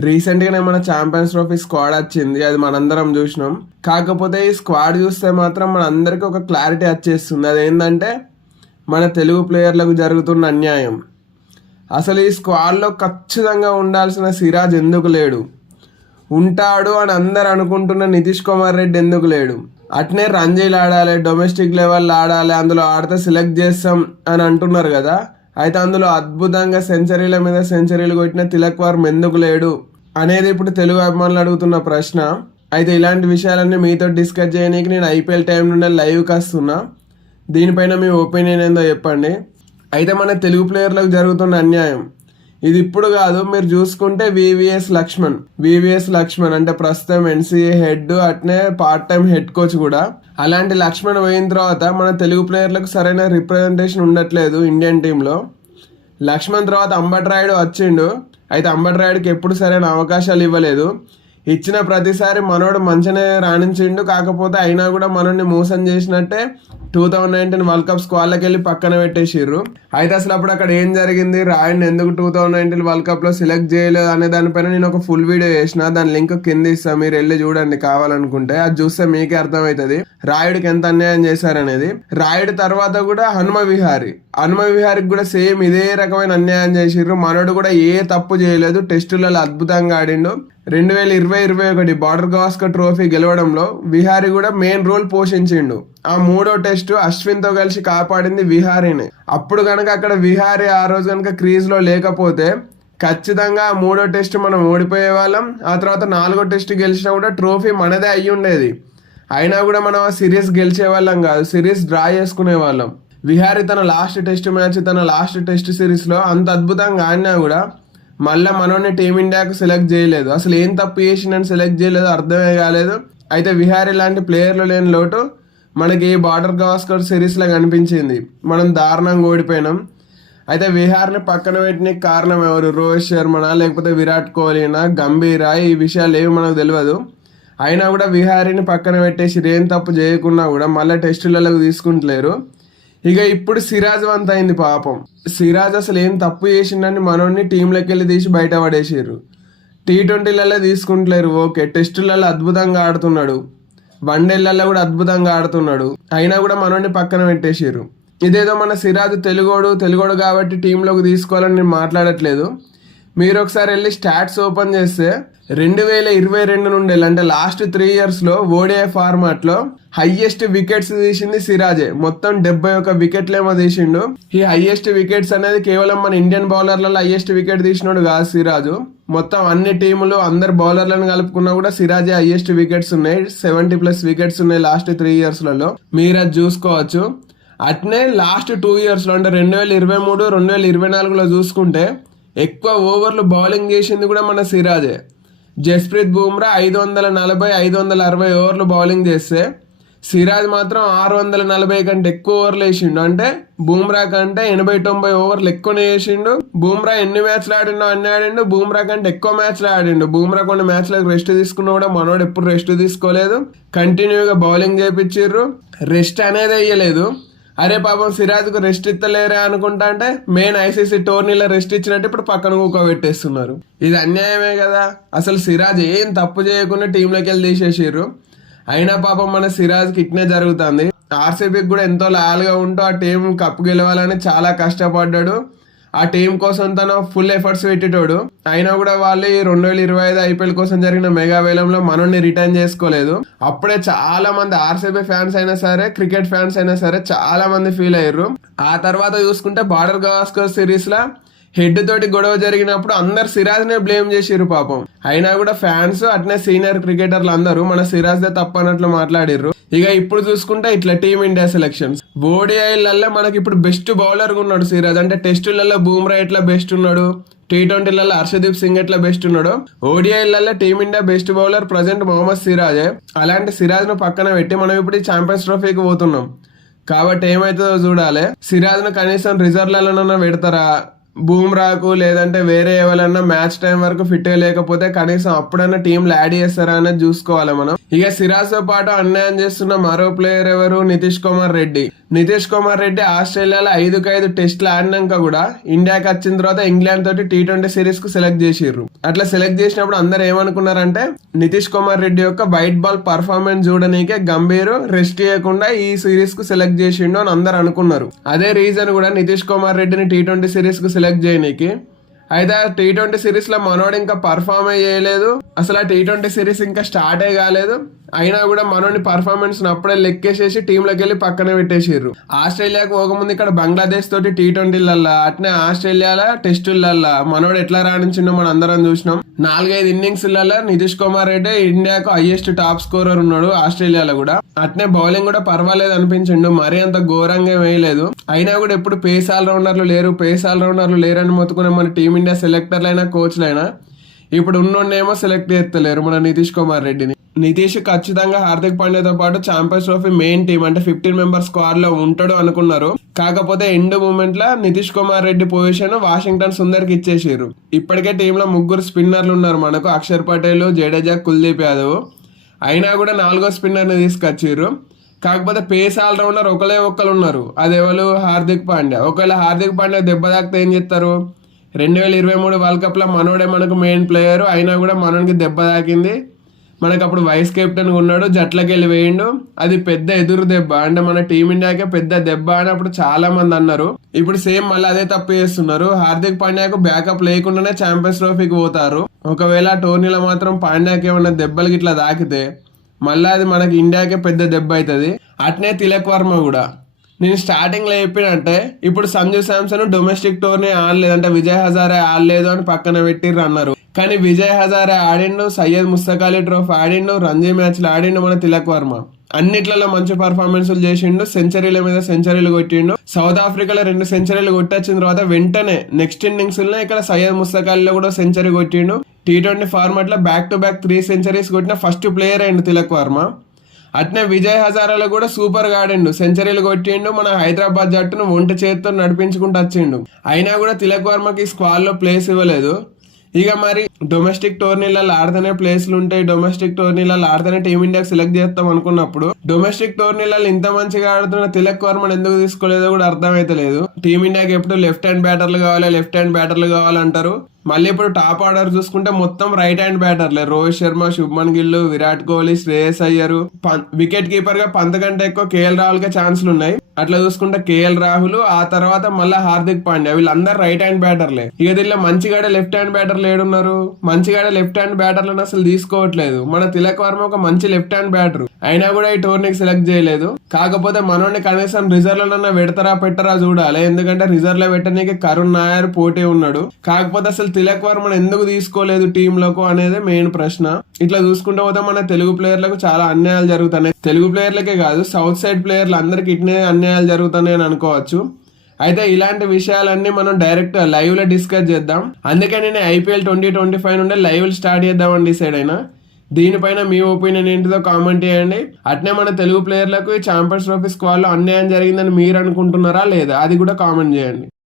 Recent గానే మన champions trophy squad వచ్చింది. అది మనందరం చూసినాం. కాకపోతే ఈ స్క్వాడ్ చూస్తే మాత్రం మన ఒక క్లారిటీ వచ్చేస్తుంది. అదేంటంటే మన తెలుగు ప్లేయర్లకు జరుగుతున్న అన్యాయం. అసలు ఈ స్క్వాడ్లో ఖచ్చితంగా ఉండాల్సిన సిరాజ్ ఎందుకు లేడు? ఉంటాడు అని అందరు అనుకుంటున్న నితీష్ కుమార్ రెడ్డి ఎందుకు లేడు? అట్నే రంజీలు ఆడాలి డొమెస్టిక్ లెవెల్ ఆడాలి అందులో ఆడితే సెలెక్ట్ చేస్తాం అని అంటున్నారు కదా. అయితే అందులో అద్భుతంగా సెంచరీల మీద సెంచరీలు కొట్టిన తిలక్ వర్మ ఎందుకు లేడు? అనేది ఇప్పుడు తెలుగు అభిమానులు అడుగుతున్న ప్రశ్న. అయితే ఇలాంటి విషయాలన్నీ మీతో డిస్కస్ చేయడానికి నేను ఐపీఎల్ టైం నుండి లైవ్కి వస్తున్నా దీనిపైన మీ ఒపీనియన్ ఏందో చెప్పండి. అయితే మన తెలుగు ప్లేయర్లకు జరుగుతున్న అన్యాయం. ఇది ఇప్పుడు కాదు మీరు చూసుకుంటే వివిఎస్ లక్ష్మణ్. వివిఎస్ లక్ష్మణ్ అంటే ప్రస్తుతం ఎన్సీఏ హెడ్ అట్నే పార్ట్ టైం హెడ్ కోచ్ కూడా. అలాంటి లక్ష్మణ్ పోయిన తర్వాత మన తెలుగు ప్లేయర్లకు సరైన రిప్రజెంటేషన్ ఉండట్లేదు ఇండియన్ టీంలో లక్ష్మణ్ తర్వాత అంబట్ రాయుడు వచ్చిండు. అయితే అంబట్రాయుడికి ఎప్పుడు సరైన అవకాశాలు ఇవ్వలేదు. ఇచ్చిన ప్రతిసారి మనోడు మంచిగానే రాణించిండు. కాకపోతే అయినా కూడా మనోడిని మోసం చేసినట్టే two thousand nineteen world cup స్క్వాడ్లోకి వెళ్ళి పక్కన పెట్టేసిర్రు. అయితే అసలు అప్పుడు అక్కడ ఏం జరిగింది? రాయన్ ఎందుకు టూ థౌజండ్ నైన్టీన్ వరల్డ్ కప్లో సెలెక్ట్ చేయలేదు అనే దానిపైన నేను ఒక ఫుల్ వీడియో చేసిన. దాని లింక్ కింద ఇస్తాను మీరు వెళ్ళి చూడండి కావాలనుకుంటే. అది చూస్తే మీకే అర్థమవుతుంది. రాయుడికి ఎంత అన్యాయం చేశారనేది. రాయుడు తర్వాత కూడా హనుమ విహారి. హనుమ విహారికి కూడా సేమ్ ఇదే రకమైన అన్యాయం చేసిర్రు. మనోడు కూడా ఏ తప్పు చేయలేదు. టెస్టులలో అద్భుతంగా ఆడిండు. రెండు వేల ఇరవై ఇరవై ఒకటి బార్డర్ గవాస్కర్ ట్రోఫీ గెలవడంలో విహారీ కూడా మెయిన్ రోల్ పోషించిండు. ఆ మూడో టెస్ట్ అశ్విన్తో కలిసి కాపాడింది విహారీని. అప్పుడు కనుక అక్కడ విహారీ ఆ రోజు కనుక క్రీజ్లో లేకపోతే ఖచ్చితంగా ఆ మూడో టెస్ట్ మనం ఓడిపోయే వాళ్ళం. ఆ తర్వాత నాలుగో టెస్ట్ గెలిచినా కూడా ట్రోఫీ మనదే అయ్యి ఉండేది. అయినా కూడా మనం ఆ సిరీస్ గెలిచే వాళ్ళం కాదు సిరీస్ డ్రా చేసుకునే వాళ్ళం. విహారీ తన లాస్ట్ టెస్ట్ మ్యాచ్ తన లాస్ట్ టెస్ట్ సిరీస్లో అంత అద్భుతంగా ఆడినా కూడా మళ్ళీ మనోని టీమిండియాకు సెలెక్ట్ చేయలేదు. అసలు ఏం తప్పు చేసిండని సెలెక్ట్ చేయలేదు అర్థమే కాలేదు. అయితే విహారీ లాంటి ప్లేయర్లు లేని లోటు మనకి బార్డర్ గవాస్కర్ సిరీస్లో కనిపించింది మనం దారుణంగా ఓడిపోయినాం. అయితే విహార్ని పక్కన పెట్టిన కారణం ఎవరు? రోహిత్ శర్మనా? లేకపోతే విరాట్ కోహ్లీనా? గంభీరా? ఈ విషయాలు ఏవి మనకు తెలియదు. అయినా కూడా విహారీని పక్కన పెట్టేసి ఏం తప్పు చేయకున్నా కూడా మళ్ళీ టెస్టులలోకి తీసుకుంటలేరు. ఇక ఇప్పుడు సిరాజ్ వంత అయింది పాపం. సిరాజ్ అసలు ఏం తప్పు చేసిండని మనోడిని టీంలోకి వెళ్ళి తీసి బయట పడేసారు టీ ట్వంటీలలో తీసుకుంటలేరు. ఓకే టెస్టులలో అద్భుతంగా ఆడుతున్నాడు. వన్డేలలో కూడా అద్భుతంగా ఆడుతున్నాడు. అయినా కూడా మనోడిని పక్కన పెట్టేసారు ఇదేదో మన సిరాజ్ తెలుగోడు తెలుగోడు కాబట్టి టీంలోకి తీసుకోవాలని నేను మాట్లాడట్లేదు. మీరు ఒకసారి వెళ్ళి స్టాట్స్ ఓపెన్ చేస్తే రెండు వేల ఇరవై రెండు నుండి అంటే లాస్ట్ త్రీ ఇయర్స్లో ఓడిఐ ఫార్మాట్లో హైయెస్ట్ వికెట్స్ తీసింది సిరాజే. మొత్తం డెబ్బై ఒక వికెట్లేమో తీసిండు. ఈ హైయెస్ట్ వికెట్స్ అనేది కేవలం మన ఇండియన్ బౌలర్లలో హైయెస్ట్ వికెట్ తీసినోడు కాదు సిరాజు. మొత్తం అన్ని టీములు అందరు బౌలర్లను కలుపుకున్నా కూడా సిరాజే హైయెస్ట్ వికెట్స్ ఉన్నాయి. సెవెంటీ ప్లస్ వికెట్స్ ఉన్నాయి లాస్ట్ త్రీ ఇయర్స్లలో. మీరు అది చూసుకోవచ్చు. అట్నే లాస్ట్ టూ ఇయర్స్లో అంటే రెండు వేల ఇరవై మూడు రెండు వేల ఇరవై నాలుగులో చూసుకుంటే ఎక్కువ ఓవర్లు బౌలింగ్ చేసింది కూడా మన సిరాజే. జస్ప్రీత్ బూమ్రా ఐదు వందల నలభై ఐదు వందల అరవై ఓవర్లు బౌలింగ్ చేస్తే సిరాజ్ మాత్రం ఆరు వందల నలభై కంటే ఎక్కువ ఓవర్లు వేసిండు. అంటే బూమ్రా కంటే ఎనభై తొంభై ఓవర్లు ఎక్కువనే వేసిండు. బూమ్రా ఎన్ని మ్యాచ్లు ఆడిండో అన్ని ఆడిండు. బూమ్రా కంటే ఎక్కువ మ్యాచ్లు ఆడిండు. బూమ్రా కొన్ని మ్యాచ్లకు రెస్ట్ తీసుకున్నా కూడా మనోడు ఎప్పుడు రెస్ట్ తీసుకోలేదు. కంటిన్యూగా బౌలింగ్ చేపించిర్రు. రెస్ట్ అనేది వేయలేదు. అరే పాపం సిరాజ్కు రెస్ట్ ఇస్తలేరే అనుకుంటా అంటే మెయిన్ ఐసీసీ టోర్నీలో రెస్ట్ ఇచ్చినట్టు ఇప్పుడు పక్కన కూకోబెట్టేస్తున్నారు. ఇది అన్యాయమే కదా. అసలు సిరాజ్ ఏం తప్పు చేయకుండా టీంలోకి వెళ్ళి తీసేసారు అయినా పాపం మన సిరాజ్కి ఇట్నే జరుగుతుంది. ఆర్సీబీకి కూడా ఎంతో లాయల్గా ఉంటూ ఆ టీం కప్పు గెలవాలని చాలా కష్టపడ్డాడు. ఆ టీం కోసం తన ఫుల్ ఎఫర్ట్స్ పెట్టేటోడు. అయినా కూడా వాళ్ళు ఈ రెండు వేల ఇరవై ఐదు ఐపీఎల్ కోసం జరిగిన మెగా వేలంలో మనల్ని రిటర్న్ చేసుకోలేదు. అప్పుడే చాలా మంది ఆర్సీబీ ఫ్యాన్స్ అయినా సరే క్రికెట్ ఫ్యాన్స్ అయినా సరే చాలా మంది ఫీల్ అయ్యారు. ఆ తర్వాత చూసుకుంటే బార్డర్ గవాస్కర్ సిరీస్లో హెడ్ తోటి గొడవ జరిగినప్పుడు అందరు సిరాజ్ నే బ్లేమ్ చేసిర్రు పాపం. అయినా కూడా ఫ్యాన్స్ అట్నే సీనియర్ క్రికెటర్లు అందరూ మన సిరాజ్ దే తప్పు మాట్లాడిర్రు. ఇక ఇప్పుడు చూసుకుంటే ఇట్లా టీమిండియా సెలక్షన్స్. ఓడిఐలలో మనకి ఇప్పుడు బెస్ట్ బౌలర్ ఉన్నాడు సిరాజ్. అంటే టెస్టులలో బూమ్రా ఎట్లా బెస్ట్ ఉన్నాడు? టీ ట్వంటీలలో హర్షదీప్ సింగ్ ఎట్లా బెస్ట్ ఉన్నాడు? ఓడిఐలలో team India best bowler present Mohammed సిరాజే. అలాంటి సిరాజ్ను పక్కన పెట్టి మనం ఇప్పుడు ఛాంపియన్స్ ట్రోఫీకి పోతున్నాం. కాబట్టి ఏమైతుందో చూడాలి. సిరాజ్ను కనీసం రిజర్వ్లలోనైనా పెడతారా? బూమ్రాకు లేదంటే వేరే ఎవరన్నా మ్యాచ్ టైం వరకు ఫిట్ లేకపోతే కనీసం అప్పుడన్నా టీంలో యాడ్ చేస్తారా అనేది చూసుకోవాలి మనం. ఇక సిరాజ్తో పాటు అన్యాయం చేస్తున్న మరో ప్లేయర్ ఎవరు? నితీష్ కుమార్ రెడ్డి. నితీష్ కుమార్ రెడ్డి ఆస్ట్రేలియాలో ఐదుకు ఐదు టెస్ట్లు ఆడినాక కూడా ఇండియాకి వచ్చిన తర్వాత ఇంగ్లాండ్ తోటి టీ ట్వంటీ సిరీస్కు సెలెక్ట్ చేసిర్రు. అట్లా సెలెక్ట్ చేసినప్పుడు అందరు ఏమనుకున్నారంటే నితీష్ కుమార్ రెడ్డి యొక్క వైట్ బాల్ పర్ఫార్మెన్స్ చూడనీకే గంభీర్ రెస్ట్ చేయకుండా ఈ సిరీస్కు సెలెక్ట్ చేసిండు అని అందరు అనుకున్నారు. అదే రీజన్ కూడా నితీష్ కుమార్ రెడ్డిని టీ ట్వంటీ సిరీస్కు సెలెక్ట్ लग जाए इनके అయితే ఆ టీ ట్వంటీ సిరీస్లో మనోడు ఇంకా పర్ఫామ్ చేయలేదు. అసలు ఆ టీ ట్వంటీ సిరీస్ ఇంకా స్టార్ట్ అయ్యి కాలేదు. అయినా కూడా మనోని పర్ఫార్మెన్స్ అప్పుడే లెక్కేసేసి టీంలోకి వెళ్ళి పక్కన పెట్టేసిర్రు. ఆస్ట్రేలియాకు పోకముందు ఇక్కడ బంగ్లాదేశ్ తోటి టీ ట్వంటీలల్లా అట్నే ఆస్ట్రేలియాలో టెస్టులల్లా మనోడు ఎట్లా రాణించిండో మనం అందరం చూసినాం. నాలుగైదు ఇన్నింగ్స్లలో నితీష్ కుమార్ రెడ్డి ఇండియాకు హైయెస్ట్ టాప్ స్కోరర్ ఉన్నాడు ఆస్ట్రేలియాలో కూడా. అట్నే బౌలింగ్ కూడా పర్వాలేదు అనిపించిండు మరీ అంత ఘోరంగా వేయలేదు. అయినా కూడా ఎప్పుడు పేస్ ఆల్ రౌండర్లు లేరు పేస్ ఆల్ రౌండర్లు లేరని మొత్తుకునే మన టీం టీమిండియా సెలెక్టర్లైనా కోచ్లైనా ఇప్పుడు ఉన్నోడేమో సెలెక్ట్ చేస్తలేరు మన నితీష్ కుమార్ రెడ్డిని. నితీష్ ఖచ్చితంగా హార్దిక్ పాండ్యాతో పాటు ఛాంపియన్స్ ట్రోఫీ మెయిన్ టీం అంటే ఫిఫ్టీన్ మెంబర్ స్క్వాడ్లో ఉంటాడు అనుకున్నారు. కాకపోతే ఎండ్ మూమెంట్లో నితీష్ కుమార్ రెడ్డి పొజిషన్ వాషింగ్టన్ సుందర్కి ఇచ్చేసారు ఇప్పటికే టీంలో ముగ్గురు స్పిన్నర్లు ఉన్నారు మనకు. అక్షర్ పటేల్ జడేజా కుల్దీప్ యాదవ్. అయినా కూడా నాలుగో స్పిన్నర్ని తీసుకొచ్చారు కాకపోతే పేస్ ఆల్ రౌండర్ ఒకలే ఒక్కరు ఉన్నారు. అది ఎవరు హార్దిక్ పాండ్యా. ఒకవేళ హార్దిక్ పాండ్యా దెబ్బ తాకితే ఏం చేస్తారు? రెండు వేల ఇరవై మూడు వరల్డ్ కప్లో మనోడే మనకు మెయిన్ ప్లేయర్ అయినా కూడా మనోడికి దెబ్బ తాకింది. మనకు అప్పుడు వైస్ కెప్టెన్ ఉన్నాడు జట్లకి వెళ్ళి వేయిండు. అది పెద్ద ఎదురు దెబ్బ. అంటే మన టీమిండియాకే పెద్ద దెబ్బ అని అప్పుడు చాలా మంది అన్నారు. ఇప్పుడు సేమ్ మళ్ళీ అదే తప్పు చేస్తున్నారు. హార్దిక్ పాండ్యాకు బ్యాకప్ లేకుండానే ఛాంపియన్స్ ట్రోఫీకి పోతారు. ఒకవేళ టోర్నీలో మాత్రం పాండ్యాకి ఏమైనా దెబ్బలకి ఇట్లా తాకితే మళ్ళీ అది మనకి ఇండియాకే పెద్ద దెబ్బ అవుతుంది అట్నే తిలక్ వర్మ కూడా. నేను స్టార్టింగ్లో చెప్పినంటే ఇప్పుడు సంజు శాంసన్ డొమెస్టిక్ టోర్నే ఆడలేదు అంటే విజయ్ హజారే ఆడలేదు అని పక్కన పెట్టిర్రు అన్నారు. కానీ విజయ్ హజారే ఆడిండు సయ్యద్ ముస్తక్ అలీ ట్రోఫీ ఆడిండు రంజీ మ్యాచ్లు ఆడిండు మన తిలక్ వర్మ. అన్నిట్లలో మంచి పర్ఫార్మెన్స్లు చేసిండు సెంచరీల మీద సెంచరీలు కొట్టిండు. సౌత్ ఆఫ్రికాలో రెండు సెంచరీలు కొట్టొచ్చిన తర్వాత వెంటనే నెక్స్ట్ ఇన్నింగ్స్ ఇక్కడ సయ్యద్ ముస్తక్ అలీలో కూడా సెంచరీ కొట్టిండు. టీ ట్వంటీ ఫార్మాట్లో back to back three centuries కొట్టిన ఫస్ట్ ప్లేయర్ అయిండు తిలక్ వర్మ. అట్నే విజయ్ హజారాలో కూడా సూపర్ గాడిండు సెంచరీలు కొట్టిండు మన హైదరాబాద్ జట్టును ఒంటి చేతితో నడిపించుకుంటూ వచ్చిండు. అయినా కూడా తిలక్ వర్మకి స్క్వాడ్లో ప్లేస్ ఇవ్వలేదు. ఇక మరి డొమెస్టిక్ టోర్నీలలో ఆడితేనే ప్లేస్లు ఉంటాయి. డొమెస్టిక్ టోర్నీలలో ఆడితేనే టీమిండియాకి సెలెక్ట్ చేస్తాం అనుకున్నప్పుడు డొమెస్టిక్ టోర్నీలలో ఇంత మంచిగా ఆడుతున్న తిలక్ వర్మను ఎందుకు తీసుకోలేదో కూడా అర్థమైతే లేదు. టీమిండియాకి ఎప్పుడు లెఫ్ట్ హ్యాండ్ బ్యాటర్లు కావాలి లెఫ్ట్ హ్యాండ్ బ్యాటర్లు కావాలంటారు మళ్ళీ ఇప్పుడు టాప్ ఆర్డర్ చూసుకుంటే మొత్తం రైట్ హ్యాండ్ బ్యాటర్లే రోహిత్ శర్మ శుభ్మన్ గిల్ విరాట్ కోహ్లీ శ్రేయస్ అయ్యర్. వికెట్ కీపర్గా పంత కంటే ఎక్కువ కేఎల్ రాహుల్గా ఛాన్స్లు ఉన్నాయి. అట్లా చూసుకుంటే కేఎల్ రాహుల్ ఆ తర్వాత మళ్ళీ హార్దిక్ పాండ్యా. వీళ్ళందరూ రైట్ హ్యాండ్ బ్యాటర్లే ఇక దీనిలో మంచిగా లెఫ్ట్ హ్యాండ్ బ్యాటర్లు ఏడున్నారు? మంచిగా లెఫ్ట్ హ్యాండ్ బ్యాటర్లను అసలు తీసుకోవట్లేదు. మన తిలక్ వర్మ ఒక మంచి లెఫ్ట్ హ్యాండ్ బ్యాటర్ అయినా కూడా ఈ టోర్నీకి సెలెక్ట్ చేయలేదు. కాకపోతే మనోడిని కనీసం రిజర్వ్ లోనన్నా పెడతారా పెట్టరా చూడాలి. ఎందుకంటే రిజర్వ్లో పెట్టడానికి కరుణ్ నాయర్ పోటీ ఉన్నాడు. కాకపోతే అసలు తిలక్ వర్మను ఎందుకు తీసుకోలేదు టీంలకు అనేది మెయిన్ ప్రశ్న. ఇట్లా చూసుకుంటే పోతే మన తెలుగు ప్లేయర్లకు చాలా అన్యాయాలు జరుగుతున్నాయి. తెలుగు ప్లేయర్లకే కాదు సౌత్ సైడ్ ప్లేయర్లు అందరికి ఇట్నే అన్యాయాలు జరుగుతున్నాయి అని అనుకోవచ్చు. అయితే ఇలాంటి విషయాలన్నీ మనం డైరెక్ట్ లైవ్లో డిస్కస్ చేద్దాం. అందుకే నేను ఐపీఎల్ ట్వంటీ ట్వంటీ ఫైవ్ నుండి లైవ్ స్టార్ట్ చేద్దామని డిసైడ్ అయినా. దీనిపైన మీ ఒపీనియన్ ఏంటిదో కామెంట్ చేయండి. అట్నే మన తెలుగు ప్లేయర్లకు ఈ ఛాంపియన్స్ ట్రోఫీ స్క్వాడ్లో అన్యాయం జరిగిందని మీరు అనుకుంటున్నారా లేదా అది కూడా కామెంట్ చేయండి.